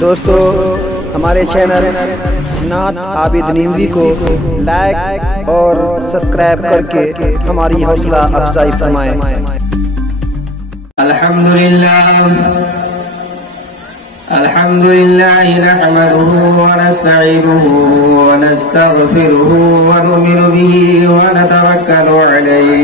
دوستو ہمارے چینل نعت عابد نیندی کو لائک اور سبسکرائب کر کے ہماری حوصلہ افزائی فرمائیں۔ الحمدللہ نحمده ونستعینه ونستغفره ونؤمن به ونتوکل علیہ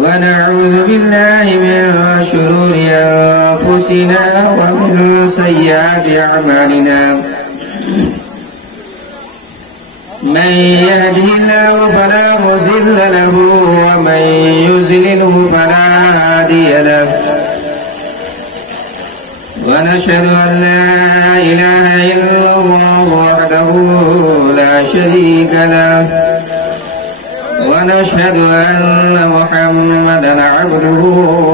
ونعوذ باللہ من شرور انفسنا ومن سیئات اعمالنا من يهده الله فلا مضل له ومن يضلله فلا هادي له ونشهد أن لا إله إلا الله وحده لا شريك له ونشهد أن محمدا عبده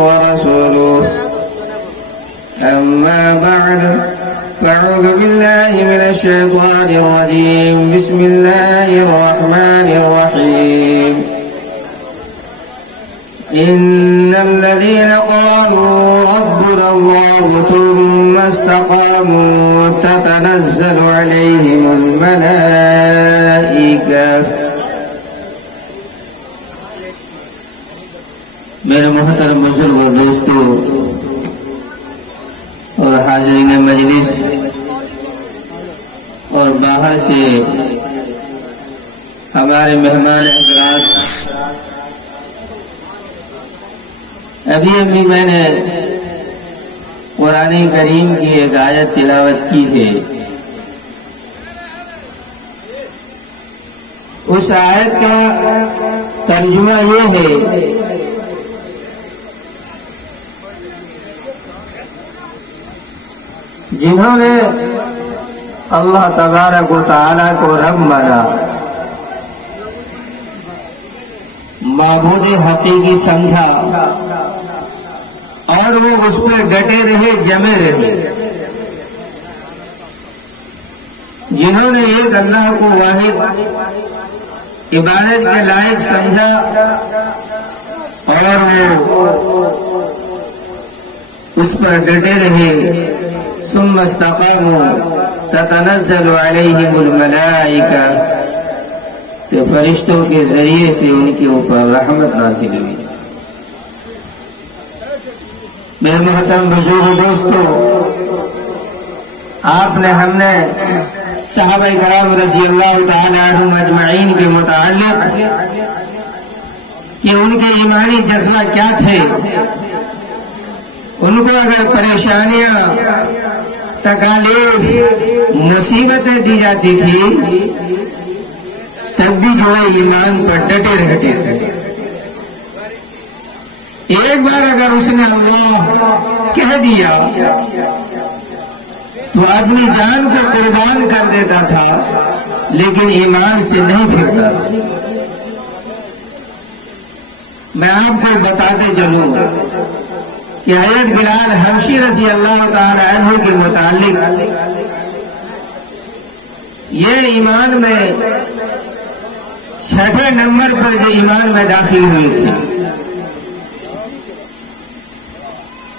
ورسوله أما بعد فأعوذ بالله من الشيطان الرجيم بسم الله الرحمن الرحيم إن الذين قالوا ربنا الله ثم استقاموا تتنزل عليهم الملائكة میرے محترم بزرگ اور دوستو اور حاضرین مجلس اور باہر سے ہمارے مہمان حضرات، ابھی میں نے قرآن کریم کی ایک آیت تلاوت کی ہے۔ اس آیت کا ترجمہ یہ ہے جنہوں نے اللہ تبارک و تعالیٰ کو رب مانا، معبود حقیقی سمجھا اور وہ اس پر ڈٹے رہے، جمے رہے، جنہوں نے ایک اللہ کو واحد عبادت کے لائق سمجھا اور وہ اس پر ڈٹے رہے، ثم استقاموا تتنزل علیہم الملائکہ، کہ فرشتوں کے ذریعے سے ان کے اوپر رحمت نازل ہوئی۔ میرے محترم بزرگ دوستو، ہم نے صحابہ کرام رضی اللہ تعالی عنہم اجمعین کے متعلق کہ ان کے ایمانی جذبہ کیا تھے، ان کو اگر پریشانیاں، تکالیف، مصیبتیں دی جاتی تھی تب بھی جو ہے ایمان پر ڈٹے رہتے تھے۔ ایک بار اگر اس نے اللہ کہہ دیا تو اپنی جان کو قربان کر دیتا تھا، لیکن ایمان سے نہیں پھرتا۔ میں آپ کو بتاتے چلوں کہ حضرت بلال حبشی رضی اللہ تعالی عنہ کے متعلق یہ ایمان میں 6 نمبر پر جو ایمان میں داخل ہوئی تھی۔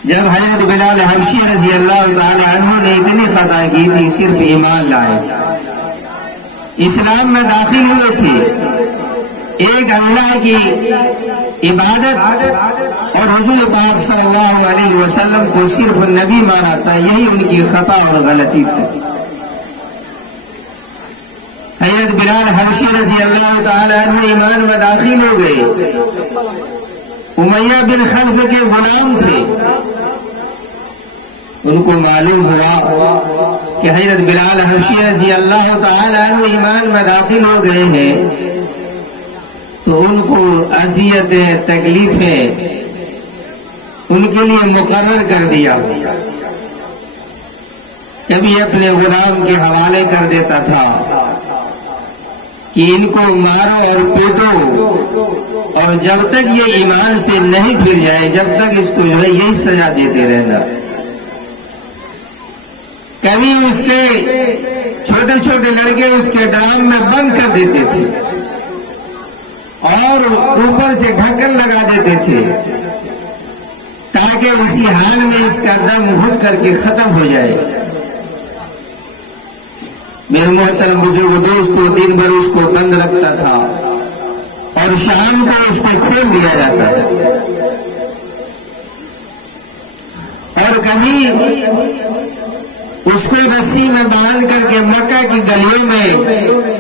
جب حضرت بلال حبشی رضی اللہ تعالی عنہ نے اتنی خطا کی تھی، صرف ایمان لائے تھے، اسلام میں داخل ہوئے تھے، ایک اللہ کی عبادت اور حضور پاک صلی اللہ علیہ وسلم کو صرف نبی مانا تھا، یہی ان کی خطا اور غلطی تھی۔ حضرت بلال حبشی رضی اللہ تعالی عنہ ایمان میں داخل ہو گئے، امیہ بن خلف کے غلام تھے۔ ان کو معلوم ہوا کہ حضرت بلال حبشی رضی اللہ تعالی عنہ ایمان میں داخل ہو گئے ہیں، تو ان کو اذیتیں، تکلیفیں ان کے لیے مقرر کر دیا۔ کبھی اپنے غلام کے حوالے کر دیتا تھا کہ ان کو مارو اور پیٹو، اور جب تک یہ ایمان سے نہیں پھر جائے، جب تک اس کو جو ہے یہی سزا دیتے رہنا۔ کبھی اس کے چھوٹے چھوٹے لڑکے اس کے ڈرام میں بند کر دیتے تھے اور اوپر سے ڈھکن لگا دیتے تھے تاکہ اسی حال میں اس کا دم گھٹ کر کے ختم ہو جائے۔ میرے محترم بزرگ دوستوں، دن بھر اس کو بند رکھتا تھا اور شام کو اس کو کھول دیا جاتا تھا، اور کبھی اس کو رسی میں باندھ کر کے مکہ کی گلیوں میں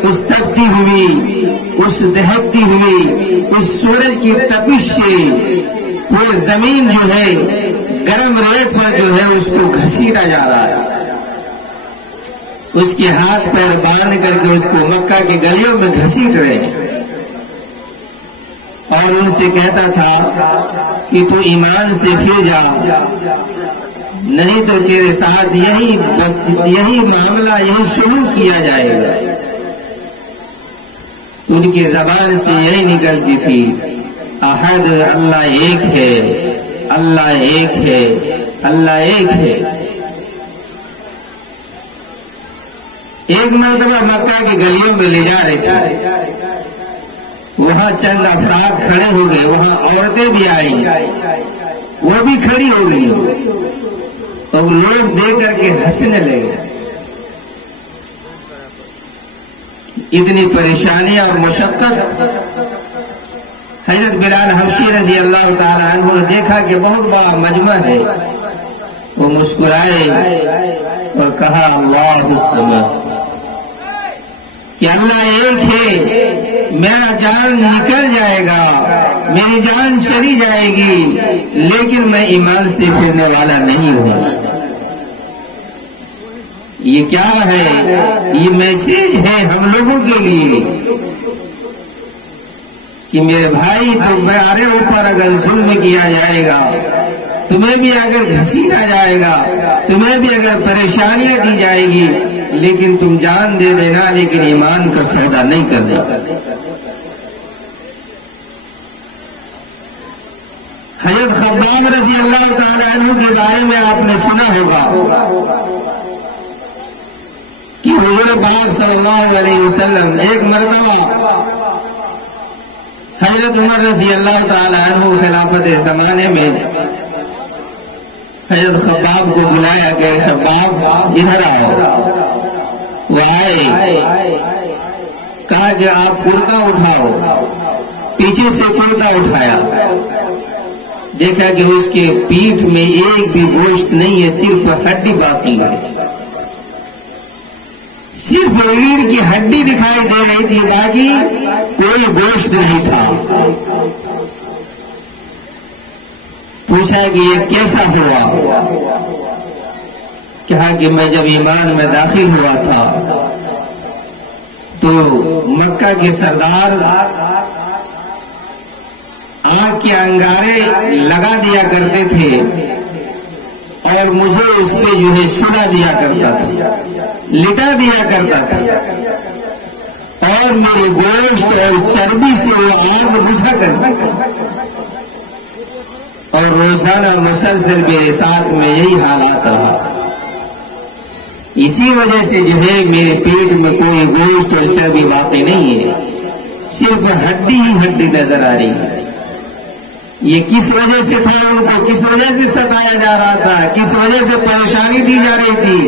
اس تپتی ہوئی، اس دہکتی ہوئی، اس سورج کی تپش سے وہ زمین جو ہے گرم ریت پر جو ہے اس کو گھسیٹا جا رہا ہے، اس کے ہاتھ پیر باندھ کر کے اس کو مکہ کے گلیوں میں گھسیٹ رہے ہیں، اور ان سے کہتا تھا کہ تو ایمان سے پھر جا، نہیں تو تیرے ساتھ یہی معاملہ، یہی سلوک کیا جائے گا۔ ان کی زبان سے یہی نکلتی تھی، احد، اللہ ایک ہے، اللہ ایک ہے، اللہ ایک ہے۔ ایک مرتبہ مکہ کی گلیوں میں لے جا رہے تھے، وہاں چند افراد کھڑے ہو گئے، وہاں عورتیں بھی آئیں، وہ بھی کھڑی ہو گئی، اور لوگ دیکھ کر کے ہنسنے لگے۔ اتنی پریشانی اور مشقت۔ حضرت بلال حبشی رضی اللہ تعالی عنہ نے دیکھا کہ بہت بڑا مجمع ہے، وہ مسکرائے اور کہا اللہ الصمد، کہ اللہ ایک ہے، میرا جان نکل جائے گا، میری جان چلی جائے گی، لیکن میں ایمان سے پھرنے والا نہیں ہوں۔ یہ کیا ہے؟ یہ میسج ہے ہم لوگوں کے لیے کہ میرے بھائی، تمہارے اوپر اگر ظلم کیا جائے گا، تمہیں بھی اگر گھسیٹا جائے گا، تمہیں بھی اگر پریشانیاں دی جائے گی، لیکن تم جان دے دینا، لیکن ایمان کا سودا نہیں کرنا۔ حضرت خباب رضی اللہ تعالی عنہ کے بارے میں آپ نے سنا ہوگا کہ حضور پاک صلی اللہ علیہ وسلم ایک مرتبہ حضرت عمر رضی اللہ تعالی عنہ خلافت زمانے میں حضرت خباب کو بلایا کہ خباب ادھر آؤ۔ وہ آئے، کہا کہ آپ کرتا اٹھاؤ، پیچھے سے کرتا اٹھایا، دیکھا کہ اس کے پیٹھ میں ایک بھی گوشت نہیں ہے، صرف ہڈی باقی ہے، صرف ریڑھ کی ہڈی دکھائی دے رہی تھی، باقی کوئی گوشت نہیں تھا۔ پوچھا کہ یہ کیسا ہوا؟ کہا کہ میں جب ایمان میں داخل ہوا تھا تو مکہ کے سردار آگ کے انگارے لگا دیا کرتے تھے اور مجھے اس پہ جو ہے سلا دیا کرتا تھا، لٹا دیا کرتا تھا، اور میرے گوشت اور چربی سے وہ آگ بجھا کرتی تھی، اور روزانہ مسلسل میرے ساتھ میں یہی حالات رہا۔ اسی وجہ سے جو ہے میرے پیٹ میں کوئی گوشت اور چربی باقی نہیں ہے، صرف ہڈی ہی ہڈی نظر آ رہی ہے۔ یہ کس وجہ سے تھا؟ ان کو کس وجہ سے ستایا جا رہا تھا؟ کس وجہ سے پریشانی دی جا رہی تھی؟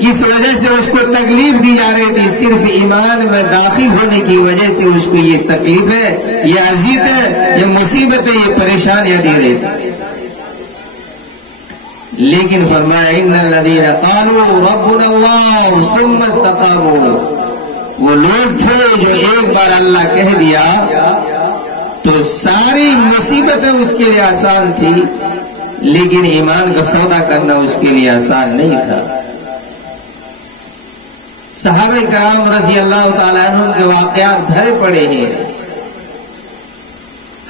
کس وجہ سے اس کو تکلیف دی جا رہی تھی؟ صرف ایمان میں داخل ہونے کی وجہ سے اس کو یہ تکلیف ہے، یہ اذیت ہے، یہ مصیبت ہے، یہ پریشانیاں دی رہی تھی۔ لیکن فرمایا ان الذین قالوا ربنا اللہ ثم استقاموا، وہ لوگ تھے جو ایک بار اللہ کہہ دیا تو ساری مصیبتیں اس کے لیے آسان تھی، لیکن ایمان کا سودا کرنا اس کے لیے آسان نہیں تھا۔ صحابہ کرام رضی اللہ تعالیٰ عنہ کے واقعات بھرے پڑے ہیں۔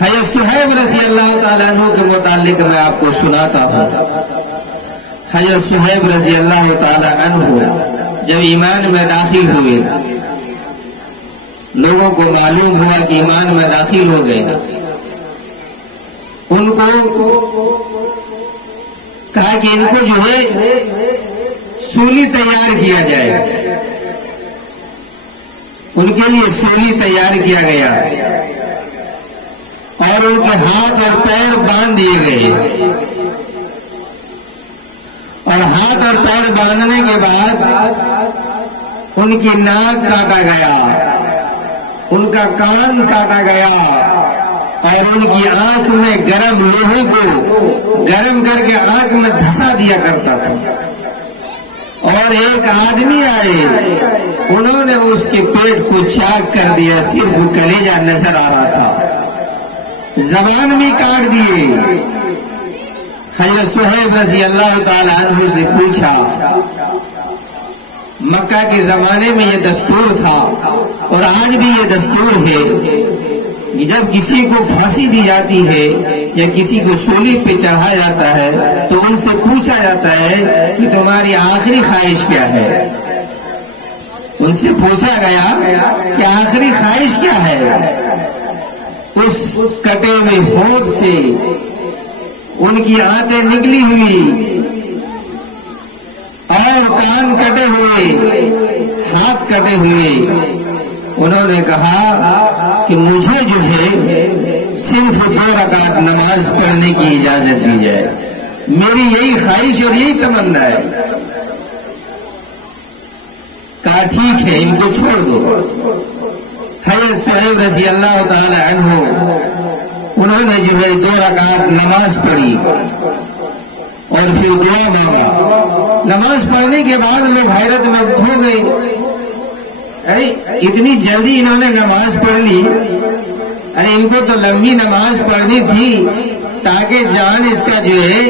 حضرت صہیب رضی اللہ تعالیٰ عنہ کے متعلق میں آپ کو سناتا ہوں۔ حضرت صہیب رضی اللہ تعالیٰ عنہ جب ایمان میں داخل ہوئے، لوگوں کو معلوم ہوا کہ ایمان میں داخل ہو گئے، ان کو کہا کہ ان کو جو ہے سولی تیار کیا جائے، ان کے لیے سولی تیار کیا گیا، اور ان کے ہاتھ اور پیر باندھ دیے گئے، اور ہاتھ اور پیر باندھنے کے بعد ان کی ناک کاٹا گیا، ان کا کان کاٹا گیا، اور ان کی آنکھ میں گرم لوہے کو گرم کر کے آنکھ میں دھسا دیا کرتا تھا۔ اور ایک آدمی آئے، انہوں نے اس کے پیٹ کو چاک کر دیا، صرف کلیجہ نظر آ رہا تھا، زبان بھی کاٹ دیے۔ حضرت صہیب رضی اللہ تعالی عنہ سے پوچھا، مکہ کے زمانے میں یہ دستور تھا اور آج بھی یہ دستور ہے کہ جب کسی کو پھانسی دی جاتی ہے یا کسی کو سولی پہ چڑھایا جاتا ہے تو ان سے پوچھا جاتا ہے کہ تمہاری آخری خواہش کیا ہے۔ ان سے پوچھا گیا کہ آخری خواہش کیا ہے۔ اس کٹے ہوئے ہونٹ سے ان کی آنتیں نکلی ہوئی اور کان کٹے ہوئے، ہاتھ کٹے ہوئے، انہوں نے کہا کہ مجھے جو ہے صرف 2 رکعت نماز پڑھنے کی اجازت دی جائے، میری یہی خواہش اور یہی تمنا ہے۔ کہا ٹھیک ہے، ان کو چھوڑ دو۔ حضرت صہیب رضی اللہ تعالی عنہ انہوں نے جو ہے 2 رکعت نماز پڑھی اور پھر دعا مانگا۔ نماز پڑھنے کے بعد لوگ حیرت میں ہو گئے، ارے اتنی جلدی انہوں نے نماز پڑھ لی، ارے ان کو تو لمبی نماز پڑھنی تھی تاکہ جان اس کا جو ہے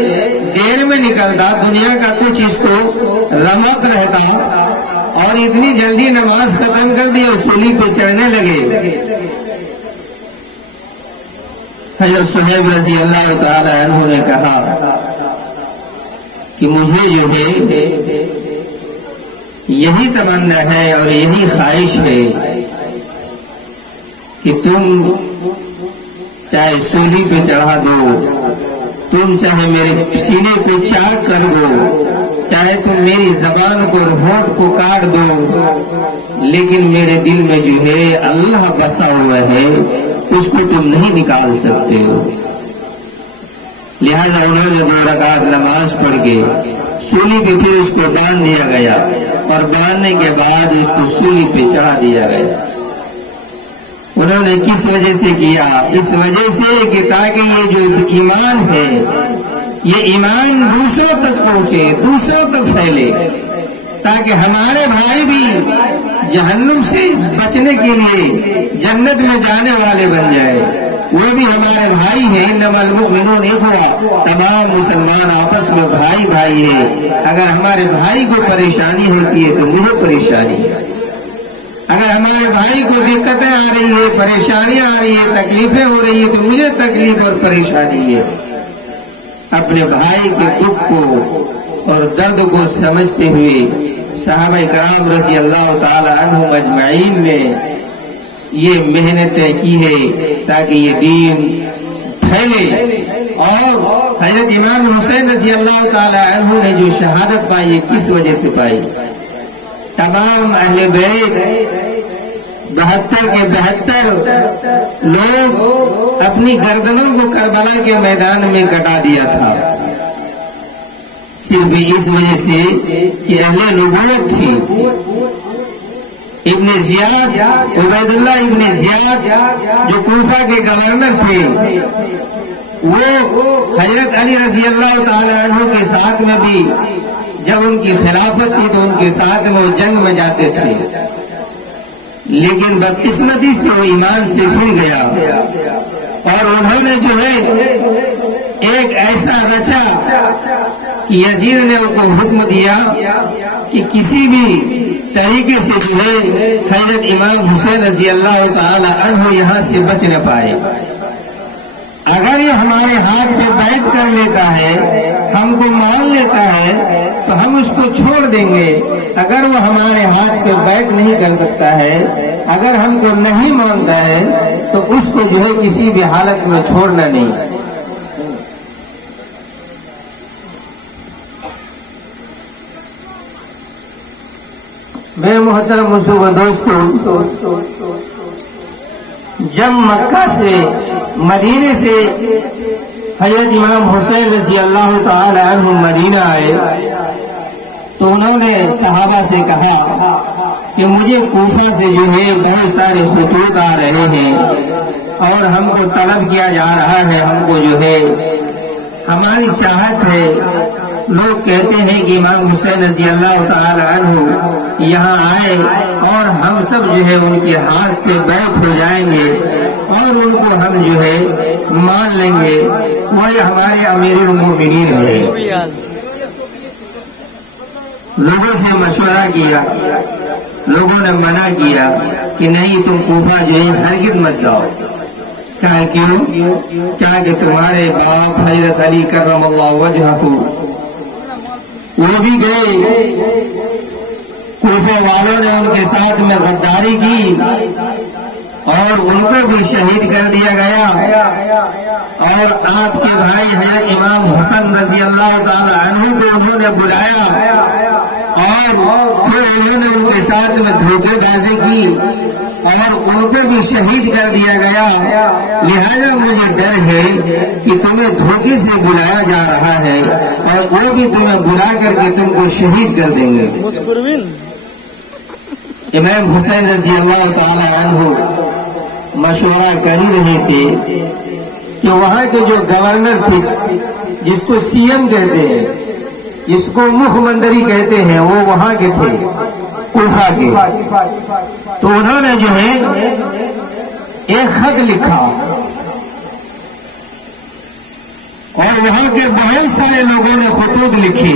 دیر میں نکلتا، دنیا کا کچھ اس کو رمق رہتا، اور اتنی جلدی نماز ختم کر دی اور سولی پہ چڑھنے لگے۔ حضرت صہیب رضی اللہ تعالی عنہ نے کہا کہ مجھے جو ہے یہی تمنا ہے اور یہی خواہش ہے کہ تم چاہے سولی پہ چڑھا دو، تم چاہے میرے سینے پہ چاک کر دو، چاہے تم میری زبان کو اور ہونٹ کو کاٹ دو، لیکن میرے دل میں جو ہے اللہ بسا ہوا ہے، اس کو تم نہیں نکال سکتے ہو۔ لہذا انہوں نے 2 رکعت نماز پڑھ کے سولی پہ پھر اس کو باندھ دیا گیا، اور باندھنے کے بعد اس کو سولی پہ چڑھا دیا گیا۔ انہوں نے کس وجہ سے کیا؟ اس وجہ سے کہ تاکہ یہ جو ایمان ہے یہ ایمان دوسروں تک پہنچے، دوسروں تک پھیلے، تاکہ ہمارے بھائی بھی جہنم سے بچنے کے لیے جنت میں جانے والے بن جائے۔ وہ بھی ہمارے بھائی ہیں، انما المؤمنون اخوہ، تمام مسلمان آپس میں بھائی بھائی ہیں۔ اگر ہمارے بھائی کو پریشانی ہوتی ہے تو مجھے پریشانی ہے، اگر ہمارے بھائی کو دقتیں آ رہی ہے، پریشانیاں آ رہی ہیں، تکلیفیں ہو رہی ہیں تو مجھے تکلیف اور پریشانی ہے۔ اپنے بھائی کے دکھ کو اور درد کو سمجھتے ہوئے صحابہ کرام رضی اللہ تعالی عنہم اجمعین نے یہ محنتیں کی ہے تاکہ یہ دین پھیلے۔ اور حضرت امام حسین رضی اللہ تعالی عنہ نے جو شہادت پائی کس وجہ سے پائی؟ تمام اہل بیت 72 کے 72 لوگ اپنی گردنوں کو کربلا کے میدان میں کٹا دیا تھا، صرف اس وجہ سے کہ اہل نبوت تھی۔ ابن زیاد، عبید اللہ ابن زیاد جو کوفہ کے گورنر تھے، وہ حضرت علی رضی اللہ تعالی عنہ کے ساتھ میں بھی جب ان کی خلافت تھی تو ان کے ساتھ میں وہ جنگ میں جاتے تھے، لیکن بدقسمتی سے وہ ایمان سے پھر گیا، اور انہوں نے جو ہے ایک ایسا رچا کہ یزید نے ان کو حکم دیا کہ کسی بھی طریقے سے جو ہے حضرت امام حسین رضی اللہ تعالی عنہ یہاں سے بچ نہ پائے۔ اگر یہ ہمارے ہاتھ پہ بیعت کر لیتا ہے، ہم کو مان لیتا ہے تو ہم اس کو چھوڑ دیں گے، اگر وہ ہمارے ہاتھ پہ بیعت نہیں کر سکتا ہے، اگر ہم کو نہیں مانتا ہے تو اس کو جو ہے کسی بھی حالت میں چھوڑنا نہیں۔ میرے محترم مسلمان دوستو، جب مکہ سے مدینے سے حضرت امام حسین رضی اللہ تعالی عنہ مدینہ آئے تو انہوں نے صحابہ سے کہا کہ مجھے کوفہ سے جو ہے بہت سارے خطوط آ رہے ہیں اور ہم کو طلب کیا جا رہا ہے، ہم کو جو ہے ہماری چاہت ہے، لوگ کہتے ہیں کہ امام حسین رضی اللہ تعالی عنہ یہاں آئے اور ہم سب جو ہے ان کے ہاتھ سے بیعت ہو جائیں گے اور ان کو ہم جو ہے مان لیں گے، وہی ہمارے امیر المومنین ہیں۔ لوگوں سے مشورہ کیا، لوگوں نے منع کیا کہ نہیں تم کوفہ جو ہے ہرگز مت جاؤ۔ کہا کیوں؟ کہا کہ تمہارے باپ حضرت علی کرم اللہ وجہہ وہ بھی گئے، کوفہ والوں نے ان کے ساتھ میں غداری کی اور ان کو بھی شہید کر دیا گیا، اور آپ کے بھائی حضرت امام حسن رضی اللہ تعالی عنہ کو انہوں نے بلایا اور پھر انہوں نے ان کے ساتھ میں دھوکے بازی کی اور ان کو بھی شہید کر دیا گیا۔ لہذا مجھے ڈر ہے کہ تمہیں دھوکے سے بلایا جا رہا ہے اور وہ بھی تمہیں بلا کر کے تم کو شہید کر دیں گے۔ امام حسین رضی اللہ تعالی عنہ مشورہ کر ہی رہے تھے کہ وہاں کے جو گورنر تھے، جس کو سی ایم کہتے ہیں، جس کو مکھ منتری کہتے ہیں، وہ وہاں کے تھے، کوفہ کے۔ تو انہوں نے جو ہے ایک خط لکھا اور وہاں کے بہت سارے لوگوں نے خطوط لکھے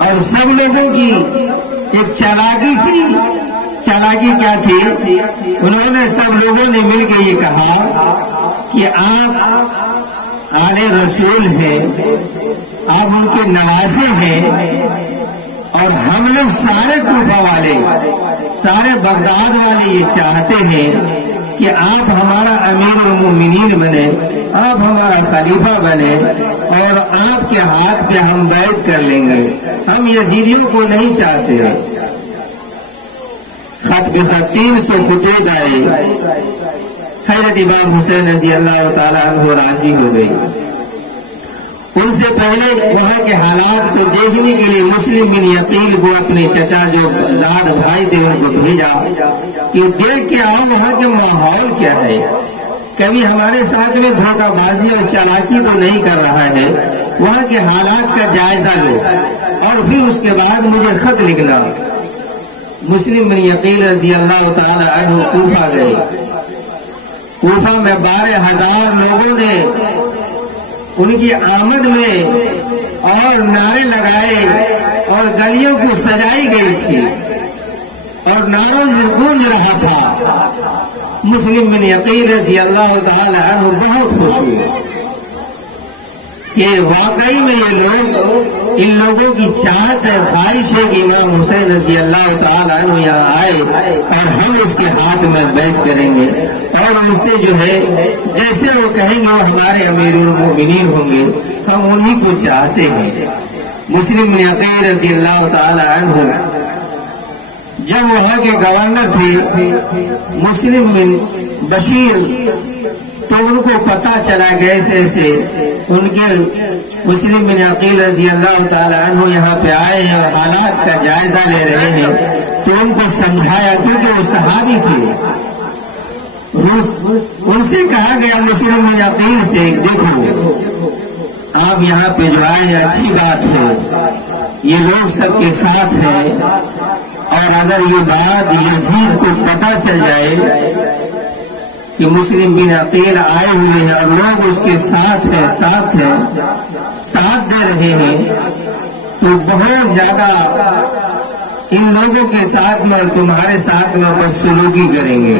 اور سب لوگوں کی ایک چالاکی تھی۔ چالاکی کیا تھی؟ انہوں نے سب لوگوں نے مل کے یہ کہا کہ آپ آل رسول ہیں، آپ ان کے نواسے ہیں، اور ہم لوگ سارے کوفہ والے، سارے بغداد والے یہ چاہتے ہیں کہ آپ ہمارا امیر المومنین بنے، آپ ہمارا خلیفہ بنے اور آپ کے ہاتھ پہ ہم بیعت کر لیں گے، ہم یزیدیوں کو نہیں چاہتے۔ خط کے ساتھ 300 خطوط آئے۔ حضرت امام حسین رضی اللہ تعالیٰ عنہ راضی ہو گئی۔ ان سے پہلے وہاں کے حالات کو دیکھنے کے لیے مسلم بن عقیل کو اپنے چچا جو زاد بھائی تھے ان کو بھیجا کہ دیکھ کے آؤ وہاں کے ماحول کیا ہے، کبھی ہمارے ساتھ میں دھوکہ بازی اور چالاکی تو نہیں کر رہا ہے، وہاں کے حالات کا جائزہ لو اور پھر اس کے بعد مجھے خط لکھنا۔ مسلم بن عقیل رضی اللہ تعالی عنہ کوفہ گئے۔ کوفہ میں 12,000 لوگوں نے ان کی آمد میں اور نعرے لگائے اور گلیوں کو سجائی گئی تھی اور نعروں سے گونج رہا تھا۔ مسلم بن عقیل رضی اللہ تعالی عنہ بہت خوش ہوئے کہ واقعی میں یہ لوگ، ان لوگوں کی چاہت ہے، خواہش ہے کہ امام حسین رضی اللہ تعالی عنہ یہاں آئے اور ہم اس کے ہاتھ میں بیعت کریں گے اور ان سے جو ہے جیسے وہ کہیں گے وہ ہمارے امیر المومنین ہوں گے، ہم انہی کو چاہتے ہیں۔ مسلم بن عقیل رضی اللہ تعالی عنہ جب وہاں کے گورنر تھے مسلم بن بشیر، تو ان کو پتا چلا کیسے سے ان کے مسلم بن عقیل رضی اللہ تعالی عنہ یہاں پہ آئے ہیں اور حالات کا جائزہ لے رہے ہیں، تو ان کو سمجھایا کیونکہ وہ صحابی تھے۔ ان سے کہا گیا مسلم بن عقیل سے، دیکھو آپ یہاں پہ جو آئے اچھی بات ہے، یہ لوگ سب کے ساتھ ہیں، اور اگر یہ بات یزید کو پتا چل جائے کہ مسلم بن عقیل آئے ہوئے ہیں اور لوگ اس کے ساتھ ہیں، ساتھ دے رہے ہیں، تو بہت زیادہ ان لوگوں کے ساتھ میں اور تمہارے ساتھ میں بدسلوکی کریں گے۔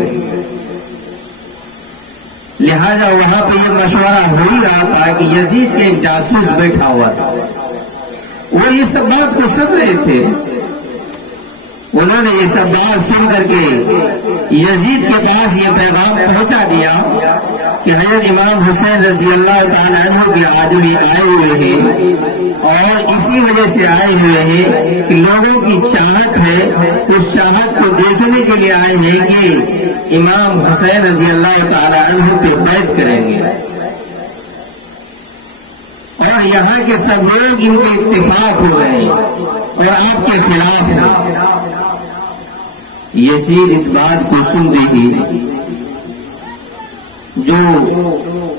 لہذا وہاں پہ یہ مشورہ ہو ہی رہا تھا کہ یزید کے ایک جاسوس بیٹھا ہوا تھا، وہ یہ سب بات کو سن رہے تھے۔ انہوں نے یہ سب بات سن کر کے یزید کے پاس یہ پیغام پہنچا دیا کہ حضرت امام حسین رضی اللہ تعالیٰ عنہ کے آدمی آئے ہوئے ہیں اور اسی وجہ سے آئے ہوئے ہیں کہ لوگوں کی چاہت ہے، اس چاہت کو دیکھنے کے لیے آئے ہیں کہ امام حسین رضی اللہ تعالیٰ عنہ پہ بیعت کریں گے، اور یہاں کے سب لوگ ان کے اتفاق ہو گئے ہیں اور آپ کے خلاف ہیں۔ یزید اس بات کو سن رہی جو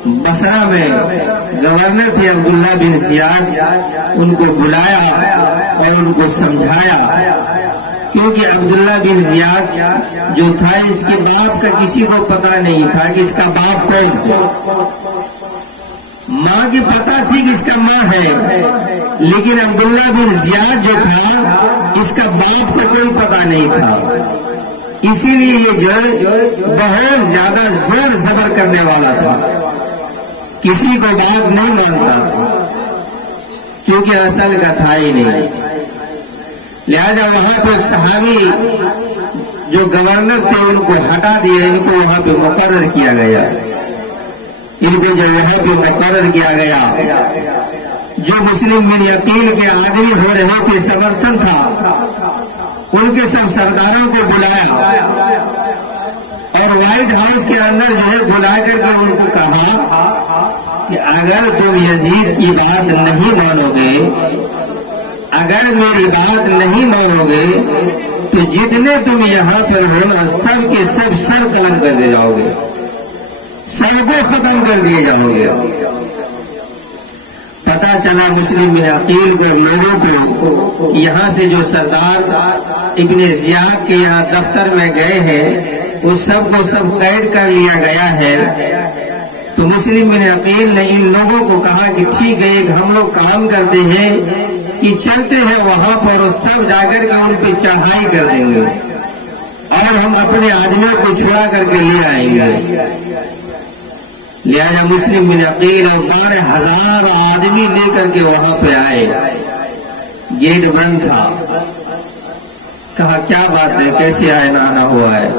بصرہ میں گورنر تھے عبداللہ بن زیاد، ان کو بلایا اور ان کو سمجھایا، کیونکہ عبداللہ بن زیاد جو تھا اس کے باپ کا کسی کو پتا نہیں تھا کہ اس کا باپ کون ہے۔ ماں کی پتا تھی کہ اس کا ماں ہے، لیکن عبداللہ بن زیاد جو تھا اس کا باپ کو کوئی پتا نہیں تھا، اسی لیے یہ جو بہت زیادہ زور زبر کرنے والا تھا، کسی کو بات نہیں مانتا تھا، چونکہ اصل کا تھا ہی نہیں۔ لہذا وہاں پہ ایک صحابی جو گورنر تھے ان کو ہٹا دیا، ان کو وہاں پہ مقرر کیا گیا، ان کو جب وہاں پہ مقرر کیا گیا، جو مسلم بن عقیل کے آدمی ہو رہے تھے، سمرتھن تھا، ان کے سب سرداروں کو بلایا اور وائٹ ہاؤس کے اندر جو ہے بلا کر کے ان کو کہا کہ اگر تم یزید کی بات نہیں مانو گے، اگر میری بات نہیں مانو گے تو جتنے تم یہاں پر ہو نا سب کے سب سر قلم کر دے جاؤ گے، سب کو ختم کر دیے جاؤ گے۔ پتا چلا مسلم بن عقیل کو لوگوں کو یہاں سے جو سردار ابن زیاد کے یہاں دفتر میں گئے ہیں وہ سب کو سب قید کر لیا گیا ہے۔ تو مسلم بن عقیل نے ان لوگوں کو کہا کہ ٹھیک ہے، ایک ہم لوگ کام کرتے ہیں کہ چلتے ہیں وہاں پر اور سب جا کر کے ان پہ چڑھائی کر دیں گے اور ہم اپنے آدمیوں کو چھڑا کر کے لے آئیں گے۔ لہذا مسلم بن عقیل اور 12,000 آدمی لے کر کے وہاں پہ آئے، گیٹ بند تھا، کہا کیا بات ہے، کیسے آنا ہوا ہے؟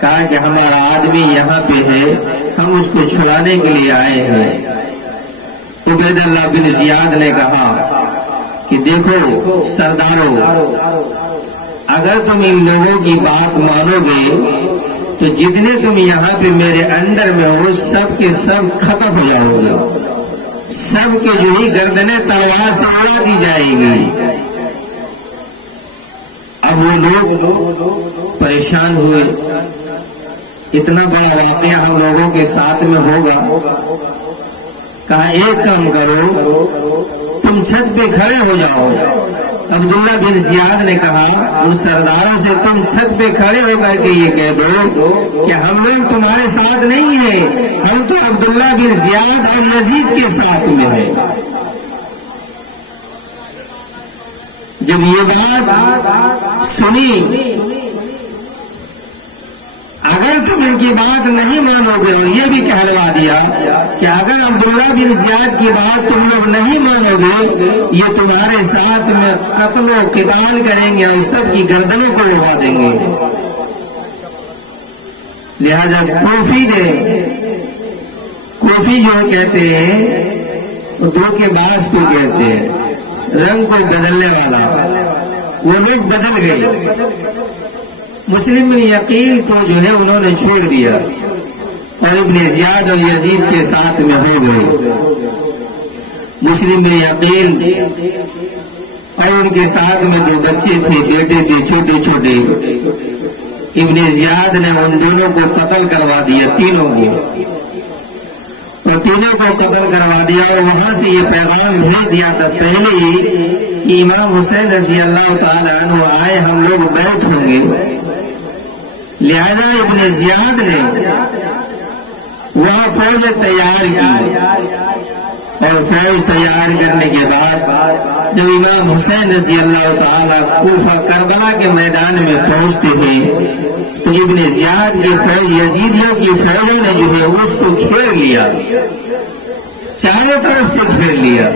کہا کہ ہمارا آدمی یہاں پہ ہے، ہم اس کو چھڑانے کے لیے آئے ہیں۔ عبید اللہ بن زیاد نے کہا کہ دیکھو سرداروں، اگر تم ان لوگوں کی بات مانو گے تو جتنے تم یہاں پہ میرے انڈر میں ہو سب کے سب ختم ہو جاؤ گے، سب کے جو ہی گردنیں تلوار سے اڑا دی جائیں گی۔ اب وہ لوگ پریشان ہوئے، اتنا بڑا واقعہ ہم لوگوں کے ساتھ میں ہوگا۔ کہا ایک کام کرو، تم چھت پہ کھڑے ہو جاؤ۔ عبداللہ بن زیاد نے کہا ان سرداروں سے تم چھت پہ کھڑے ہو کر کے یہ کہہ دو کہ ہم لوگ تمہارے ساتھ نہیں ہیں، ہم تو عبداللہ بن زیاد اور یزید کے ساتھ میں ہیں۔ جب یہ بات سنی، اگر تم ان کی بات نہیں مانو گے، اور یہ بھی کہلوا دیا کہ اگر عبداللہ بن زیاد کی بات تم لوگ نہیں مانو گے یہ تمہارے ساتھ میں قتل و قتال کریں گے اور سب کی گردنوں کو اڑا دیں گے۔ لہذا کوفی جو کہتے ہیں دو کے باز کو کہتے ہیں، رنگ کو بدلنے والا، وہ لوگ بدل گئے۔ مسلم بن عقیل کو جو ہے انہوں نے چھوڑ دیا اور ابن زیاد اور یزید کے ساتھ میں ہو گئے۔ مسلم بن عقیل اور ان کے ساتھ میں 2 بچے تھے، بیٹے تھے چھوٹے چھوٹے، ابن زیاد نے ان دونوں کو قتل کروا دیا، تینوں کو، اور تینوں کو قتل کروا دیا اور وہاں سے یہ پیغام بھیج دیا تھا پہلے ہی کہ امام حسین رضی اللہ تعالی عنہ آئے، ہم لوگ بیعت ہوں گے۔ لہذا ابن زیاد نے وہاں فوج تیار کی اور فوج تیار کرنے کے بعد جب امام حسین رضی اللہ تعالی کوفہ کربلا کے میدان میں پہنچتے ہیں تو ابن زیاد کی فوج، یزیدیوں کی فوجوں نے جو ہے اس کو گھیر لیا، چاروں طرف سے گھیر لیا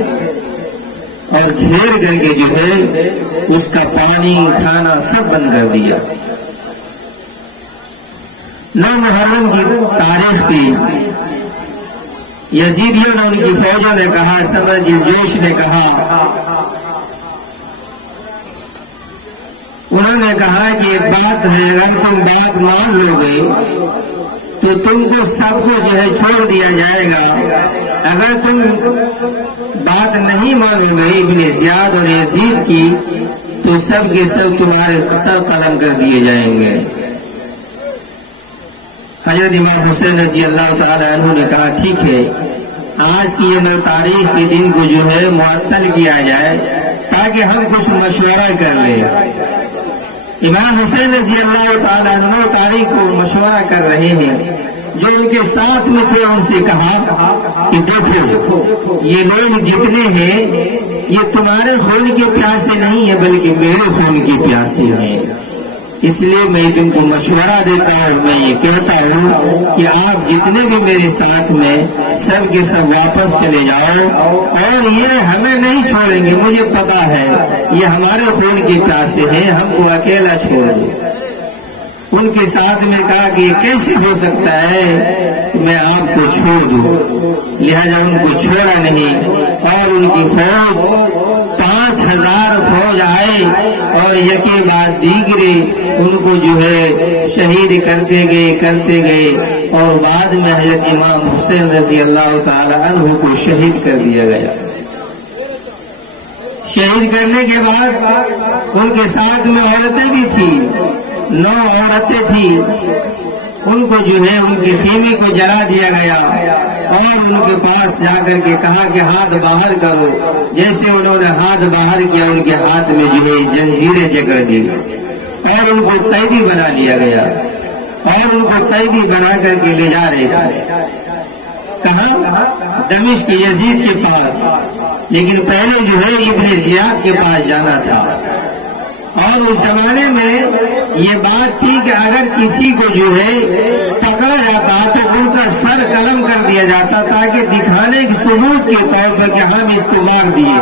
اور گھیر کر کے جو ہے اس کا پانی کھانا سب بند کر دیا۔ 9 محرم کی تاریخ تھی، یزیدیوں نے، ان کی فوجوں نے کہا، صدر جلجوش نے کہا، انہوں نے کہا کہ ایک بات ہے، اگر تم بات مان لو گے تو تم کو سب کو جو ہے چھوڑ دیا جائے گا، اگر تم بات نہیں مانو گے ابن زیاد اور یزید کی تو سب کے سب تمہارے سر قلم کر دیے جائیں گے۔ حضرت امام حسین رضی اللہ تعالی عنہ نے کہا ٹھیک ہے، آج کی یہ تاریخ کے دن کو جو ہے معطل کیا جائے تاکہ ہم کچھ مشورہ کر لیں۔ امام حسین رضی اللہ تعالی عنہ تاریخ کو مشورہ کر رہے ہیں، جو ان کے ساتھ میں تھے ان سے کہا کہ دیکھو یہ لوگ جتنے ہیں یہ تمہارے خون کے پیاسے نہیں ہیں بلکہ میرے خون کے پیاسے ہیں، اس لیے میں تم کو مشورہ دیتا ہوں، میں یہ کہتا ہوں کہ آپ جتنے بھی میرے ساتھ میں سب کے سب واپس چلے جاؤ، اور یہ ہمیں نہیں چھوڑیں گے، مجھے پتا ہے یہ ہمارے خون کے پیاسے ہیں، ہم کو اکیلا چھوڑ دو۔ ان کے ساتھ میں کہا کہ یہ کیسے ہو سکتا ہے کہ میں آپ کو چھوڑ دوں، لہذا ان کو چھوڑا نہیں، اور ان کی فوج 5000 فوج آئے اور یکے بعد دیگرے ان کو جو ہے شہید کرتے گئے اور بعد میں حضرت امام حسین رضی اللہ تعالی عنہ کو شہید کر دیا گیا۔ شہید کرنے کے بعد ان کے ساتھ میں عورتیں بھی تھیں، 9 عورتیں تھیں، ان کو جو ہے ان کے خیمے کو جلا دیا گیا اور ان کے پاس جا کر کے کہا کہ ہاتھ باہر کرو، جیسے انہوں نے ہاتھ باہر کیا ان کے ہاتھ میں جو ہے جنجیریں جکڑ دی اور ان کو قیدی بنا لیا گیا، اور ان کو قیدی بنا کر کے لے جا رہے تھے کہاں؟ دمشق یزید کے پاس، لیکن پہلے جو ہے ابن زیاد کے پاس جانا تھا۔ اور اس زمانے میں یہ بات تھی کہ اگر کسی کو جو ہے پکڑا جاتا تو ان کا سر قلم کر دیا جاتا تاکہ دکھانے کی ثبوت کے طور پر کہ ہم اس کو مار دیے۔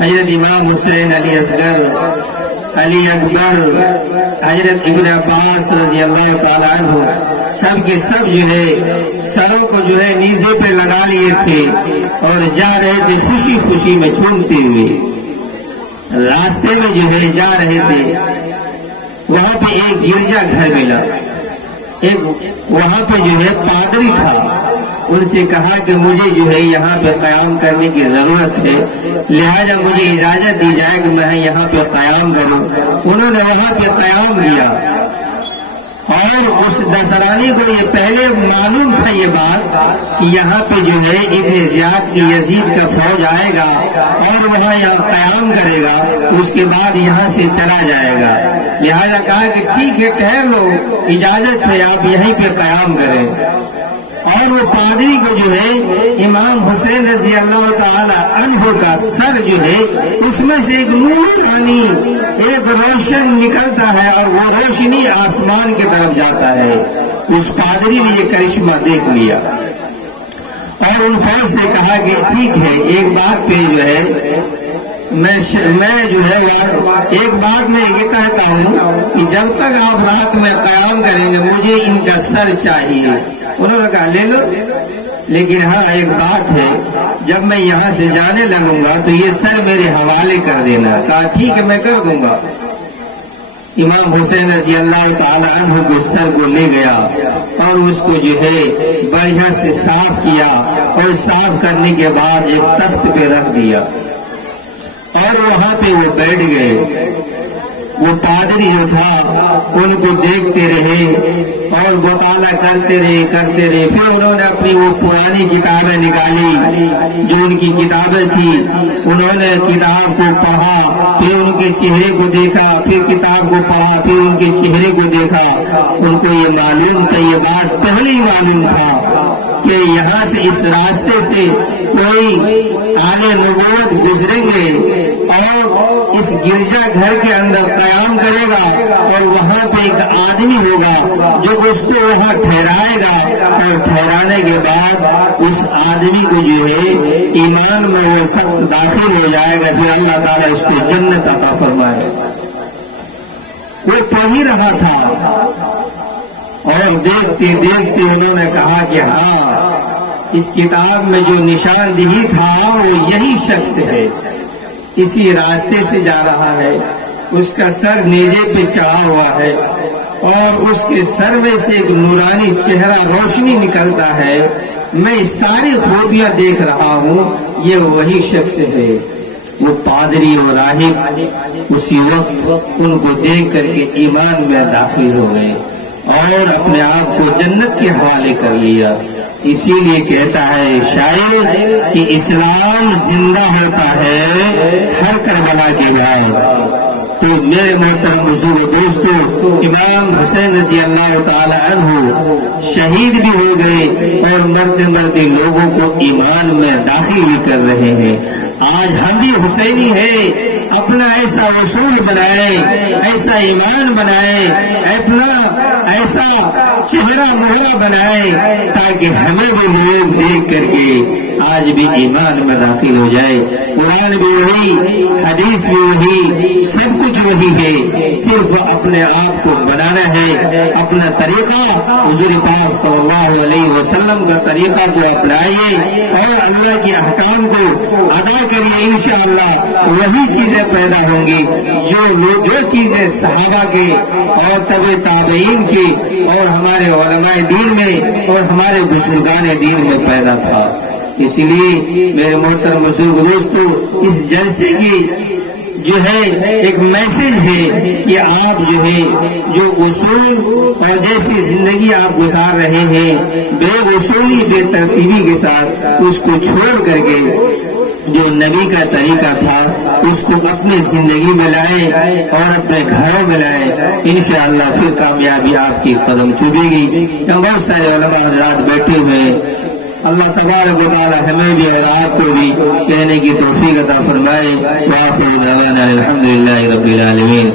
حضرت امام حسین، علی اصغر، علی اکبر، حضرت ابن عباس رضی اللہ تعالیٰ عنہ سب کے سب جو ہے سروں کو جو ہے نیزے پہ لگا لیے تھے اور جا رہے تھے خوشی خوشی میں جھومتے ہوئے، راستے میں جو ہے جا رہے تھے، وہاں پہ ایک گرجا گھر ملا، ایک وہاں پہ جو ہے پادری تھا، ان سے کہا کہ مجھے جو ہے یہاں پہ قیام کرنے کی ضرورت ہے، لہذا مجھے اجازت دی جائے کہ میں یہاں پہ قیام کروں۔ انہوں نے وہاں پہ قیام کیا اور اس نصرانی کو یہ پہلے معلوم تھا یہ بات کہ یہاں پہ جو ہے ابن زیاد کی یزید کا فوج آئے گا اور وہاں یہاں قیام کرے گا، اس کے بعد یہاں سے چلا جائے گا، لہذا کہا کہ ٹھیک ہے ٹھہر لو، اجازت ہے آپ یہیں پہ قیام کریں۔ اور وہ پادری کو جو ہے امام حسین رضی اللہ تعالی عنہ کا سر جو ہے اس میں سے ایک نورانی ایک روشن نکلتا ہے اور وہ روشنی آسمان کی طرف جاتا ہے۔ اس پادری نے یہ کرشمہ دیکھ لیا اور ان فوج سے کہا کہ ٹھیک ہے ایک بات پہ جو ہے میں جو ہے ایک بات میں یہ کہتا ہوں کہ جب تک آپ رات میں قیام کریں گے مجھے ان کا سر چاہیے۔ انہوں نے کہا لے لو، لیکن ہاں ایک بات ہے، جب میں یہاں سے جانے لگوں گا تو یہ سر میرے حوالے کر دینا۔ کہا ٹھیک ہے میں کر دوں گا۔ امام حسین رضی اللہ تعالی عنہ کو سر کو لے گیا اور اس کو جو ہے بڑھیا سے صاف کیا اور صاف کرنے کے بعد ایک تخت پہ رکھ دیا اور وہاں پہ وہ بیٹھ گئے۔ وہ پادری جو تھا ان کو دیکھتے رہے اور مطالعہ کرتے رہے، پھر انہوں نے اپنی وہ پرانی کتابیں نکالی جو ان کی کتابیں تھی، انہوں نے کتاب کو پڑھا، پھر ان کے چہرے کو دیکھا، پھر کتاب کو پڑھا، پھر ان کے چہرے کو دیکھا۔ ان کو یہ معلوم تھا، یہ بات پہلے ہی معلوم تھا کہ یہاں سے اس راستے سے کوئی آنے نبوت گزریں گے اور اس گرجا گھر کے اندر قیام کرے گا اور وہاں پہ ایک آدمی ہوگا جو اس کو وہاں ٹھہرائے گا اور ٹھہرانے کے بعد اس آدمی کو جو ہے ایمان میں وہ شخص داخل ہو جائے گا، پھر اللہ تعالیٰ اس کو جنت عطا فرمائے۔ وہ پڑھ ہی رہا تھا اور دیکھتے دیکھتے انہوں نے کہا کہ ہاں اس کتاب میں جو نشاندہی تھا وہ یہی شخص ہے، اسی راستے سے جا رہا ہے، اس کا سر نیزے پہ چڑھا ہوا ہے اور اس کے سر میں سے ایک نورانی چہرہ روشنی نکلتا ہے، میں ساری خوبیاں دیکھ رہا ہوں، یہ وہی شخص ہے۔ وہ پادری اور راہب اسی وقت ان کو دیکھ کر کے ایمان میں داخل ہو گئے اور اپنے آپ کو جنت کے حوالے کر لیا۔ اسی لیے کہتا ہے شاعر کہ اسلام زندہ ہوتا ہے ہر کربلا کے بعد۔ تو میرے محترم بزرگ دوستو، امام حسین رضی اللہ تعالی عنہ شہید بھی ہو گئے اور مرتے مرتے لوگوں کو ایمان میں داخل بھی کر رہے ہیں۔ آج ہم بھی حسینی ہیں، اپنا ایسا اصول بنائے، ایسا ایمان بنائے، اپنا ایسا چہرہ مہرہ بنائے تاکہ ہمیں بھی لوگ دیکھ کر کے آج بھی ایمان میں داخل ہو جائے۔ قرآن بھی وہی، حدیث بھی وہی، سب کچھ وہی ہے، صرف اپنے آپ کو بنانا ہے۔ اپنا طریقہ حضور پاک صلی اللہ علیہ وسلم کا طریقہ کو اپنائیے اور اللہ کے احکام کو ادا کریے، انشاءاللہ وہی چیزیں پیدا ہوں گی جو چیزیں صحابہ کے اور تبع تابعین کے اور ہمارے علماء دین میں اور ہمارے بزرگان دین میں پیدا تھا۔ اسی لیے میرے محترم بزرگ دوستو، اس جلسے کی جو ہے ایک میسج ہے کہ آپ جو ہے جو اصول اور جیسی زندگی آپ گزار رہے ہیں بے اصولی بے ترتیبی کے ساتھ، اس کو چھوڑ کر کے جو نبی کا طریقہ تھا اس کو اپنی زندگی میں لائے اور اپنے گھروں میں لائے، انشاءاللہ پھر کامیابی آپ کی قدم چوبے گی۔ یہاں بہت سارے علماء حضرات بیٹھے ہوئے، اللہ تبارک و تعالی ہمیں بھی اور آپ کو بھی کہنے کی توفیق عطا فرمائے۔ وآخر دعوانا الحمدللہ رب العالمین۔